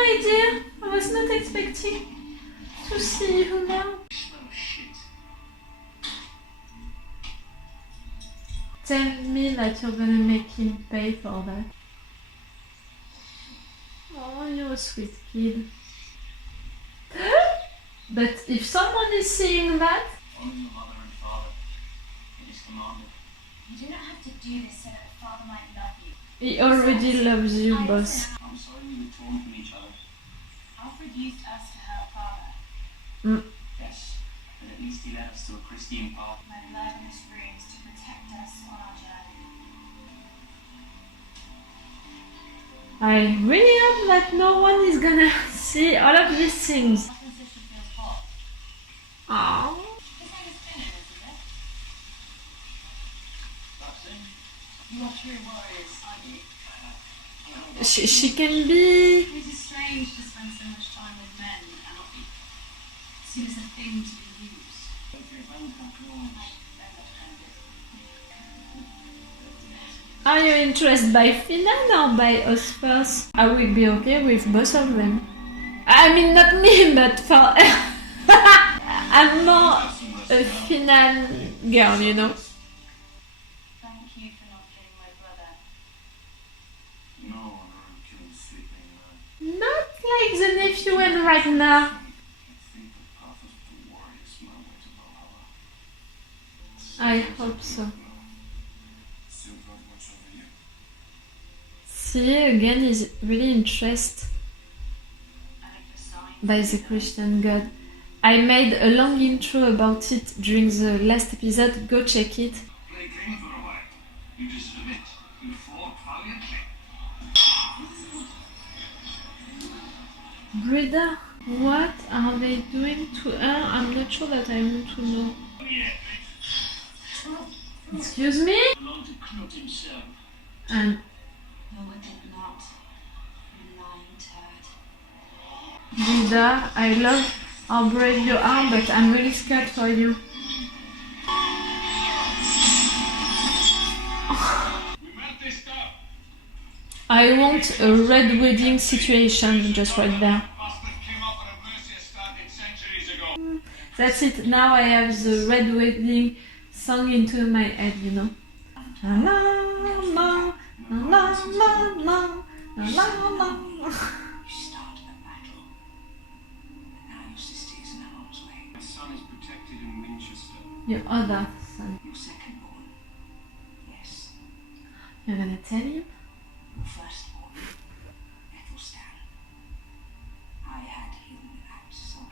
my dear. I was not expecting to see you now. Tell me that you're gonna make him pay for that. Oh, you're a sweet kid. But if someone is seeing that... Honor your mother and father. It is commanded. You do not have to do this so that the Father might love you. He already loves you, boss. I'm sorry we were torn from each other. Alfred used us to hurt Father. Yes, but at least he led us to a Christian path. My blood and his wounds to protect us on our journey. I really hope that no one is gonna see all of these things. Often sister feels hot. Aww. His name is Finan, isn't it? That's it. You are true warriors, aren't you? She can be... It is strange to spend so much time with men and not be seen as a thing to be used. Are you interested by Finan or by us first? I will be okay with both of them. I mean, not me, but for... I'm more a Finan girl, you know? Thank you for not killing my brother. No honor in killing sleeping man. Not like the nephew and Ragnar. I think the path of the warrior is my way to Valhalla. I hope so. Still God watch over you. See, again, is really interested I look for signs. by the Christian God. I made a long intro about it during the last episode. Go check it. Play king for a while. You deserve it. You fought valiantly. Brida, what are they doing to her? I'm not sure that I want to know. Excuse me? Belonged to Knut himself. And No, it did not. You lying turd. Brida, I love how brave you are, but I'm really scared for you. We met this up. I want a red wedding situation just right there. Bastard came up and Mercia started centuries ago. That's it. Now I have the red wedding song into my head, you know. La la la la la la la la. You started a battle. And now your sister is in harm's way. My son is protected in Winchester. Your other son. Your second-born. Yes. You're gonna tell him? Your firstborn. Ethelstan. I had him at some.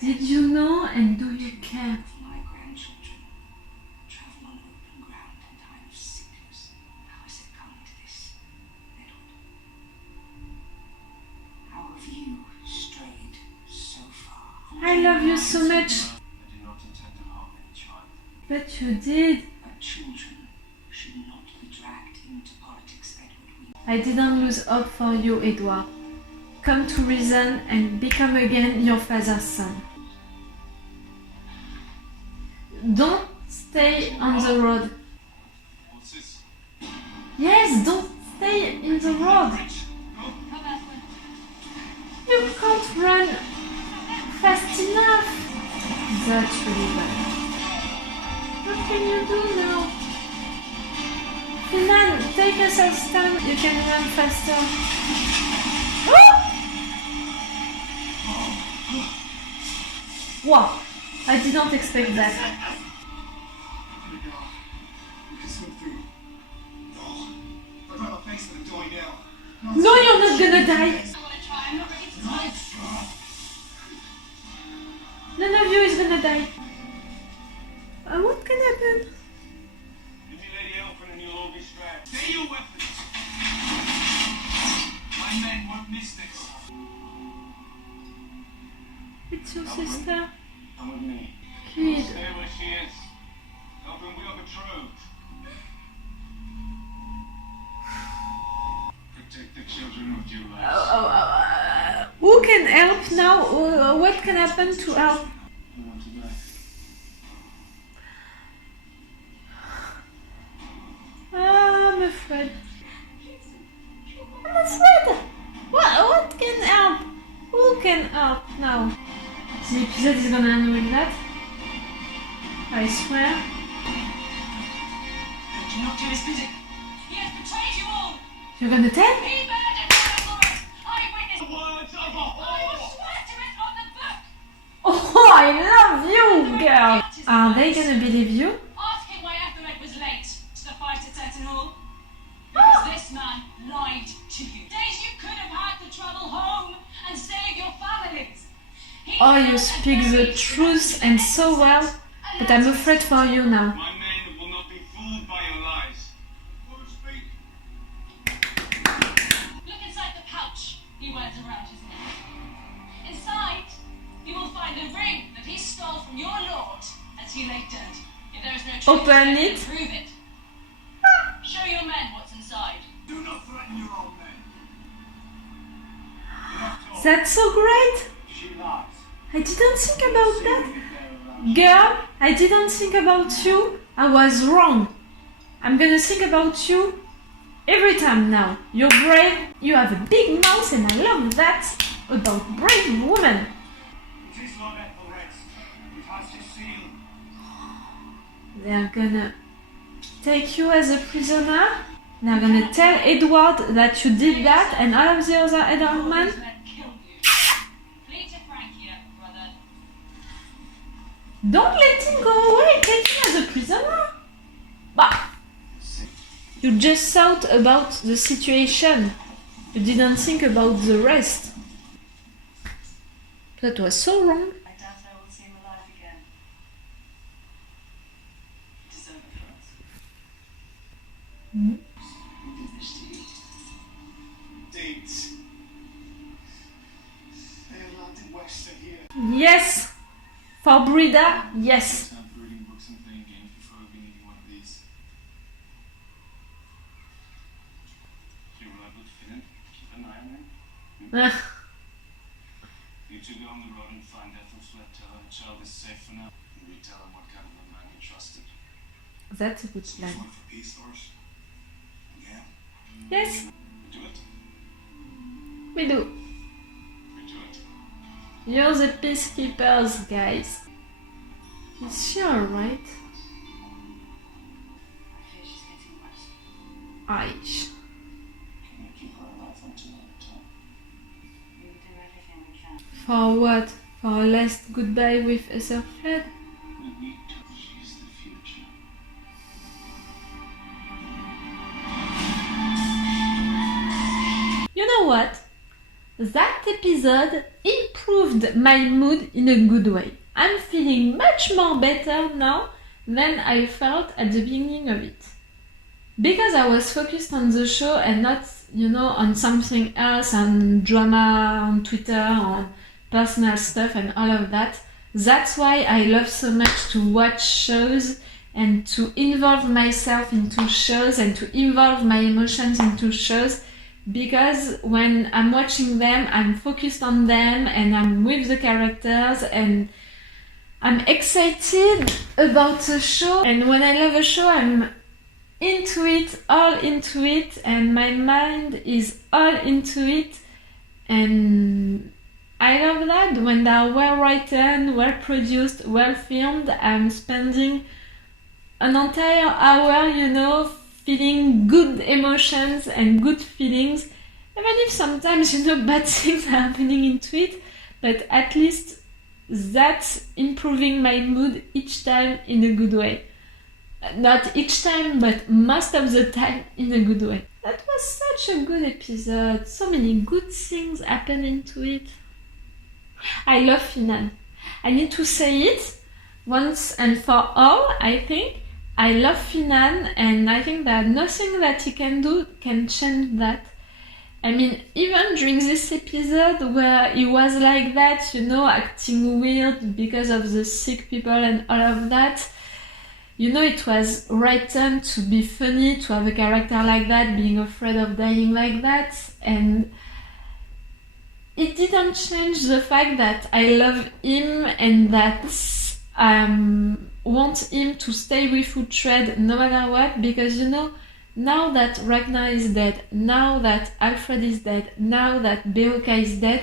Did you know and do you care? For my grandchildren. Travel on open ground in time of sickness. How has it come to this, Edward? How have you strayed so far? I love you so much. I did not intend to harm any child. But you did. But children should not be dragged into politics, Edward. I didn't lose hope for you, Edward. Come to reason and become again your father's son. Don't stay on the road. What's this? Yes, don't stay in the road. Come, Edward. You can't run fast enough. That's really bad. What can you do now? Finan, take us as time. You can run faster. Ah! Wow, I did not expect that. We can swim through. No. I'd rather face than die now. No, you're not gonna die. I want to try. I'm not ready to die. None of you is gonna die. What can happen? Give me Lady Elfin and you'll all be strapped. Stay your weapons. My men won't miss this. It's your sister. Come with me. Kid. Stay where she is. Elfin, we are betrothed. Protect the children with your lives. Who can help now? What can happen to help? I want to die. I'm afraid. I'm afraid. What can help? can help now. The episode is gonna end with that. I swear. Do not do his bidding. He has betrayed you all! You're gonna tell? He murdered my lord! I witnessed The words of a I will whore! swear to it on the book! Oh, I love you, girl! Are they gonna believe you? Ask him why Ethelred was late to the fight at Eton Hall. Because this man lied to you. Days you could have had to travel home and save your families. He Oh, you killed speak and the buried truth the and so well, and but I'm let afraid for you now. My men will not be fooled by your lies. Who speak? Look inside the pouch he wears around his neck. Inside, you will find a ring that he stole from your lord as he lay dead. If there is no truth, Open then it. prove it. Show your men what's inside. Do not threaten your own men. Enough talk. That's so great! She lies. I didn't think about that. Girl, I didn't think about you. I was wrong. I'm gonna think about you every time now. You're brave, you have a big mouth, and I love that about brave women. It is not Ethelred's. It has his seal. They're gonna take you as a prisoner. They're gonna tell Edward that you did that, and all of the other Edelman. These men killed you. Flee to Francia, brother. Don't let him go away. Take him as a prisoner. Bah. You just thought about the situation. You didn't think about the rest. That was so wrong. I doubt I will see him alive again. It is over for us. Who did this to you? Dates. They are landed west of here. Yes. For Brida, yes. Stop reading books and playing games before we need one of these. You will able to fit in? Keep an eye on him. You two go on the road and find Ethelflaed. Tell her the child is safe for now. And we tell him what kind of a man you trusted. That's a good plan. For peace, Lars? Yeah. Yes, We do it. we do. We do it. You're the peacekeepers, guys. Is she alright? I fear she's getting worse. Aish. Can we keep her alive until another time? We will do everything we can. For what? For a last goodbye with Ethelflaed? We need to. She's the future. You know what? That episode improved my mood in a good way. I'm feeling much more better now than I felt at the beginning of it. Because I was focused on the show and not, on something else, on drama, on Twitter, on personal stuff and all of that. That's why I love so much to watch shows and to involve myself into shows and to involve my emotions into shows. Because when I'm watching them, I'm focused on them and I'm with the characters and I'm excited about the show. And when I love a show, I'm into it, all into it, and my mind is all into it. And I love that when they are well written, well produced, well filmed. I'm spending an entire hour, feeling good emotions and good feelings, even if sometimes, bad things are happening into it, but at least that's improving my mood each time in a good way. Not each time, but most of the time in a good way. That was such a good episode. So many good things happening to it. I love Finan. I need to say it once and for all, I think. I love Finan, and I think that nothing that he can do can change that. I mean, even during this episode where he was like that, acting weird because of the sick people and all of that, it was written to be funny, to have a character like that, being afraid of dying like that, and it didn't change the fact that I love him and that want him to stay with Uhtred no matter what, because now that Ragnar is dead, now that Alfred is dead, now that Beocca is dead,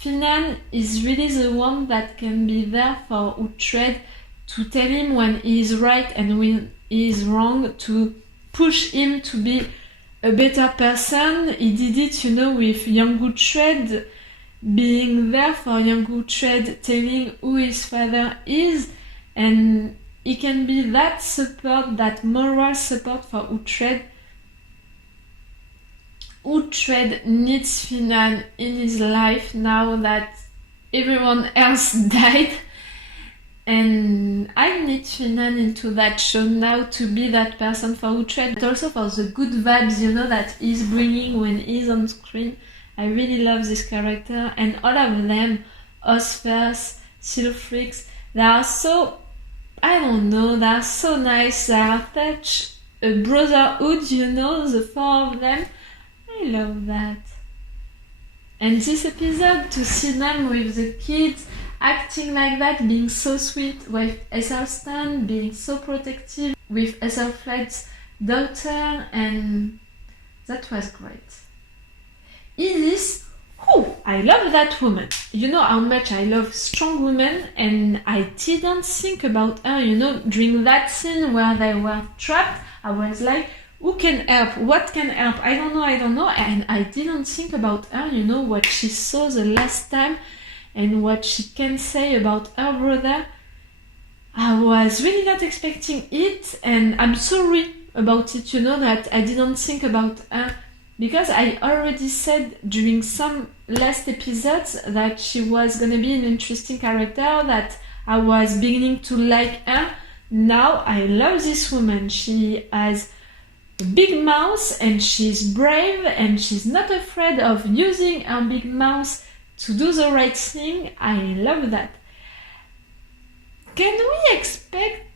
Finan is really the one that can be there for Uhtred to tell him when he is right and when he is wrong, to push him to be a better person. He did it, with young Uhtred, being there for young Uhtred, telling who his father is, and he can be that support, that moral support for Uhtred. Uhtred needs Finan in his life now that everyone else died. And I need Finan into that show now to be that person for Uhtred, but also for the good vibes, that he's bringing when he's on screen. I really love this character, and all of them, Osphers, Silfrix, they are so, I don't know, they are so nice, they are such a brotherhood, the four of them. I love that. And this episode, to see them with the kids, acting like that, being so sweet with Aethelstan, being so protective with Aethelflaed's daughter, and that was great. Isis, I love that woman. You know how much I love strong women, and I didn't think about her, during that scene where they were trapped. I was like, who can help? What can help? I don't know. And I didn't think about her, what she saw the last time and what she can say about her brother. I was really not expecting it, and I'm sorry about it, that I didn't think about her, because I already said during some last episodes that she was gonna be an interesting character, that I was beginning to like her. Now I love this woman. She has a big mouth, and she's brave, and she's not afraid of using her big mouth to do the right thing. I love that. Can we expect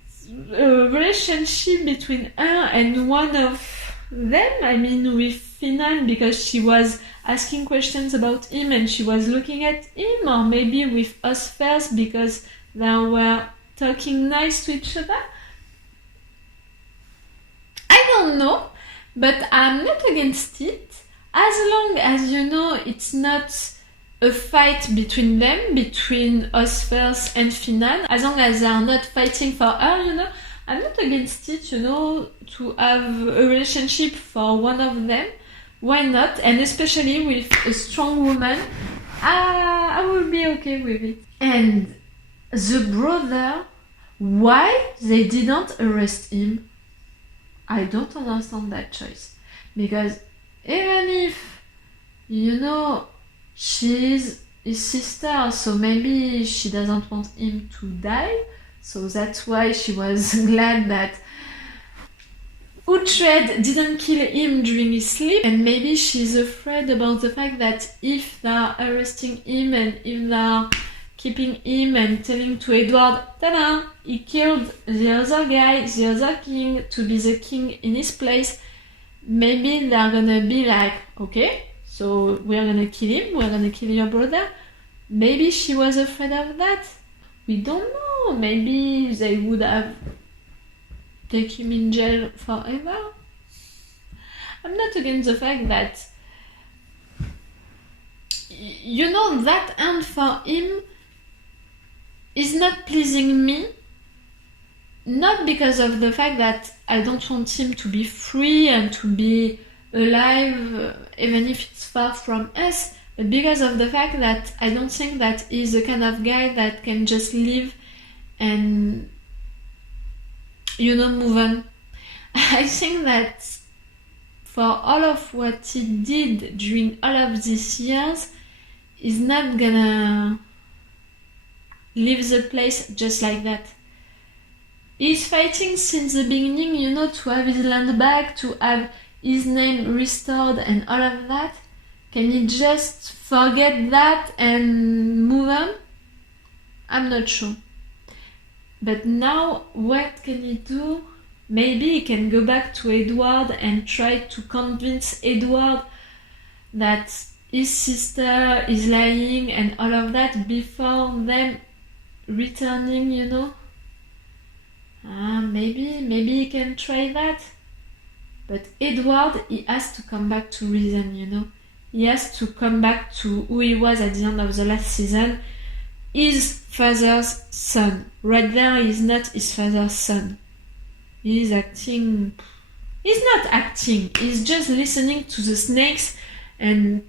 a relationship between her and one of them? I mean, with Finan, because she was asking questions about him and she was looking at him, or maybe with Osphers because they were talking nice to each other? I don't know, but I'm not against it, as long as it's not a fight between them, between Osphers and Finan. As long as they are not fighting for her, I'm not against it, to have a relationship for one of them. Why not? And especially with a strong woman, I will be okay with it. And the brother, why they didn't arrest him? I don't understand that choice. Because even if, she's his sister, so maybe she doesn't want him to die, so that's why she was glad that Uhtred didn't kill him during his sleep, and maybe she's afraid about the fact that if they're arresting him and if they're keeping him and telling to Edward, ta-da, he killed the other guy, the other king, to be the king in his place, maybe they're gonna be like, okay, so we're gonna kill him, we're gonna kill your brother. Maybe she was afraid of that. We don't know. Maybe they would have taken him in jail forever. I'm not against the fact that, that end for him is not pleasing me. Not because of the fact that I don't want him to be free and to be alive, even if it's far from us, but because of the fact that I don't think that he's the kind of guy that can just live and, move on. I think that for all of what he did during all of these years, he's not gonna leave the place just like that. He's fighting since the beginning, to have his land back, to have his name restored and all of that. Can he just forget that and move on? I'm not sure. But now, what can he do? Maybe he can go back to Edward and try to convince Edward that his sister is lying and all of that before them returning, Maybe he can try that. But Edward, he has to come back to reason, he has to come back to who he was at the end of the last season, his father's son. Right there, he's not his father's son. He's acting... He's not acting, he's just listening to the snakes and...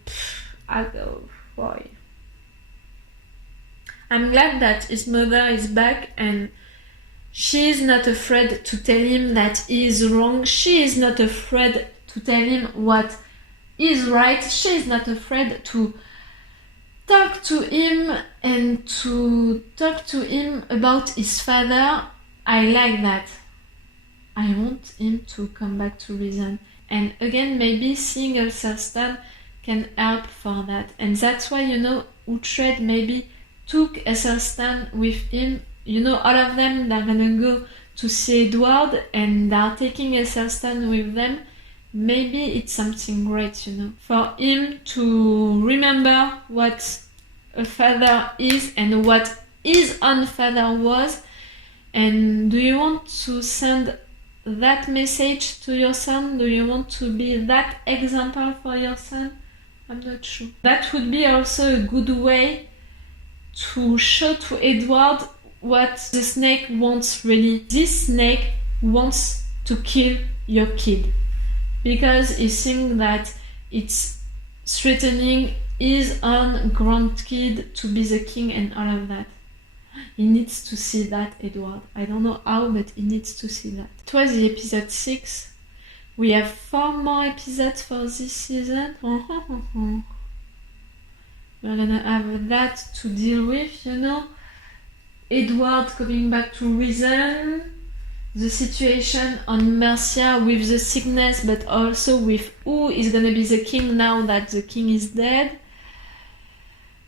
boy. I'm glad that his mother is back and she is not afraid to tell him that he is wrong. She is not afraid to tell him what is right. She is not afraid to talk to him and to talk to him about his father. I like that. I want him to come back to reason. And again, maybe seeing Elsa Stan can help for that. And that's why, Uhtred maybe took Elsa Stan with him. All of them, they're gonna go to see Edward and they're taking Elsa Stan with them. Maybe it's something great, for him to remember what a father is and what his own father was. And do you want to send that message to your son? Do you want to be that example for your son? I'm not sure. That would be also a good way to show to Edward what the snake wants really. This snake wants to kill your kid because he thinks that it's threatening his own grandkid to be the king and all of that. He needs to see that, Edward. I don't know how, but he needs to see that. It was the episode 6. We have 4 more episodes for this season. We're gonna have that to deal with, Edward coming back to reason, the situation on Mercia with the sickness, but also with who is gonna be the king now that the king is dead.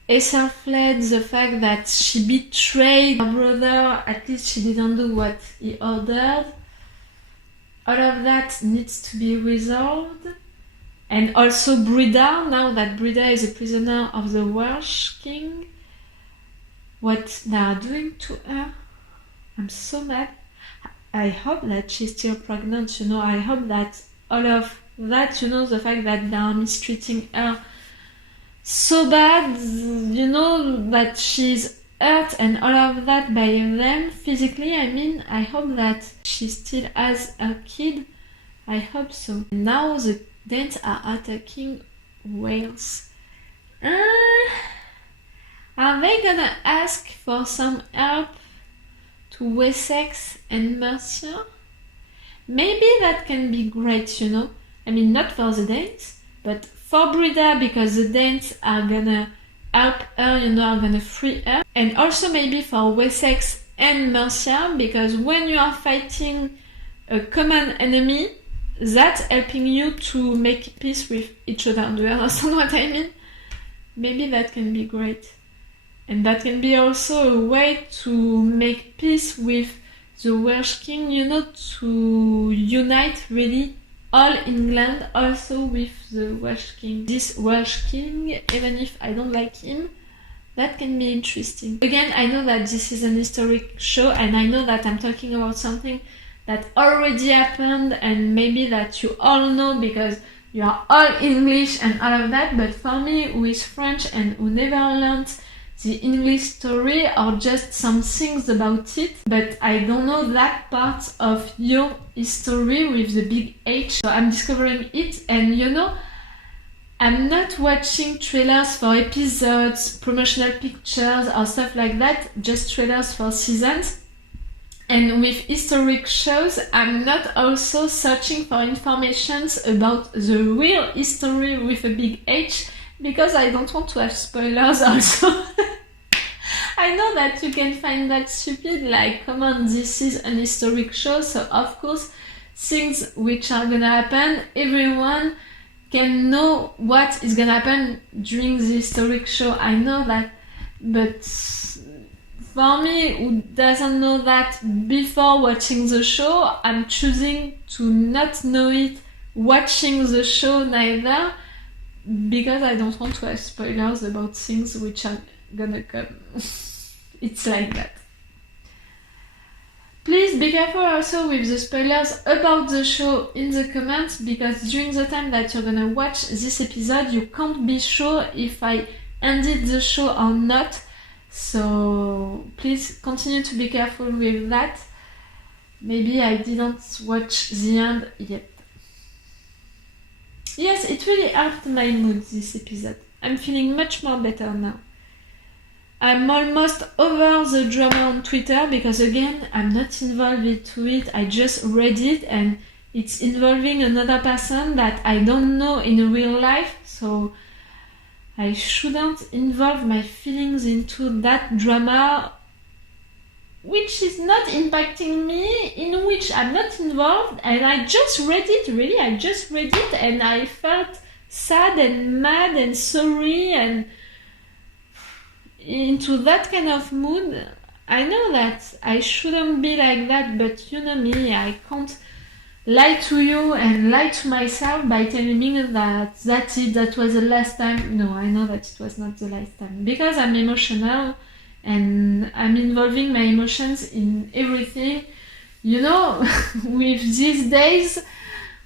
Aethelflaed, the fact that she betrayed her brother, at least she didn't do what he ordered. All of that needs to be resolved. And also Brida, now that Brida is a prisoner of the Welsh king. What they are doing to her, I'm so mad. I hope that she's still pregnant, I hope that all of that, the fact that they are mistreating her so bad, that she's hurt and all of that by them physically. I hope that she still has a kid. I hope so. Now the Danes are attacking Wales. Are they gonna ask for some help to Wessex and Mercia? Maybe that can be great, not for the Danes, but for Brida, because the Danes are gonna help her, are gonna free her. And also maybe for Wessex and Mercia, because when you are fighting a common enemy, that's helping you to make peace with each other. Do you understand what I mean? Maybe that can be great. And that can be also a way to make peace with the Welsh king, to unite really all England also with the Welsh king. This Welsh king, even if I don't like him, that can be interesting. Again, I know that this is an historic show and I know that I'm talking about something that already happened and maybe that you all know because you are all English and all of that, but for me, who is French and who never learned the English story or just some things about it, but I don't know that part of your history with the big H. So I'm discovering it and I'm not watching trailers for episodes, promotional pictures or stuff like that, just trailers for seasons. And with historic shows, I'm not also searching for informations about the real history with a big H because I don't want to have spoilers also. I know that you can find that stupid, like, come on, this is an historic show, so of course, things which are gonna happen, everyone can know what is gonna happen during the historic show. I know that, but for me, who doesn't know that before watching the show, I'm choosing to not know it watching the show neither, because I don't want to have spoilers about things which are gonna come. It's like that. Please be careful also with the spoilers about the show in the comments, because during the time that you're gonna watch this episode, you can't be sure if I ended the show or not. So please continue to be careful with that. Maybe I didn't watch the end yet. Yes, it really helped my mood, this episode. I'm feeling much more better now. I'm almost over the drama on Twitter because, again, I'm not involved into it. I just read it and it's involving another person that I don't know in real life, so I shouldn't involve my feelings into that drama, which is not impacting me, in which I'm not involved, and I just read it, really, I just read it and I felt sad and mad and sorry and into that kind of mood. I know that I shouldn't be like that, but you know me, I can't lie to you and lie to myself by telling me that that's it, that was the last time. No, I know that it was not the last time, because I'm emotional and I'm involving my emotions in everything. You know, with these days,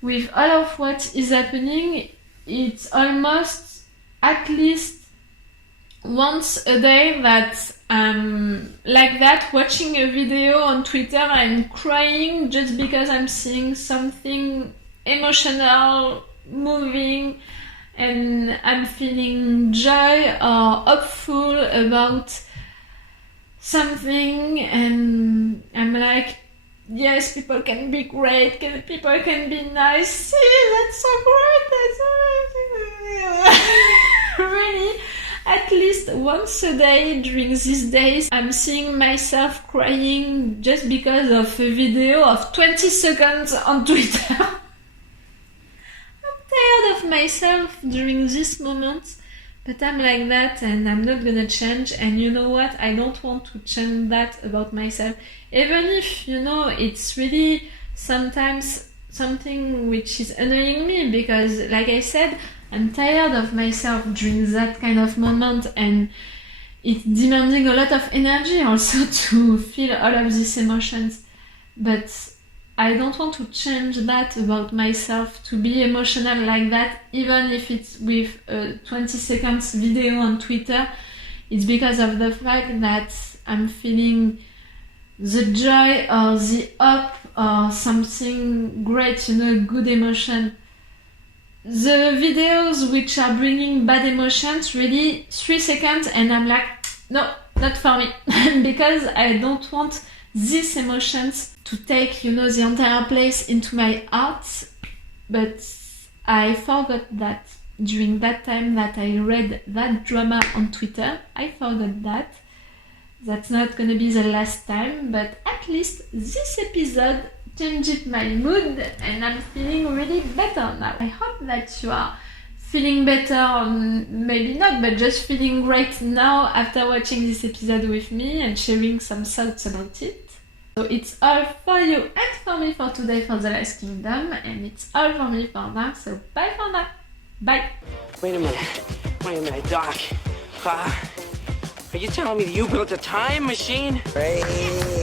with all of what is happening, it's almost at least once a day that I'm like that, watching a video on Twitter and crying just because I'm seeing something emotional, moving, and I'm feeling joy or hopeful about something, and I'm like, yes, people can be great, people can be nice. See, that's so great, that's so really. At least once a day during these days, I'm seeing myself crying just because of a video of 20 seconds on Twitter. I'm tired of myself during this moment, but I'm like that and I'm not gonna change. And you know what? I don't want to change that about myself. Even if, you know, it's really sometimes something which is annoying me, because, like I said, I'm tired of myself during that kind of moment, and it's demanding a lot of energy also to feel all of these emotions. But I don't want to change that about myself, to be emotional like that, even if it's with a 20 seconds video on Twitter. It's because of the fact that I'm feeling the joy or the hope or something great, you know, good emotion. The videos which are bringing bad emotions, really 3 seconds and I'm like, no, not for me. Because I don't want these emotions to take, you know, the entire place into my heart. But I forgot that during that time that I read that drama on Twitter. I forgot that. That's not gonna be the last time, but at least this episode changed my mood and I'm feeling really better now. I hope that you are feeling better, maybe not, but just feeling great now after watching this episode with me and sharing some thoughts about it. So it's all for you and for me for today for The Last Kingdom, and it's all for me for now, so bye for now. Bye! Wait a minute, Doc. Are you telling me that you built a time machine? Crazy.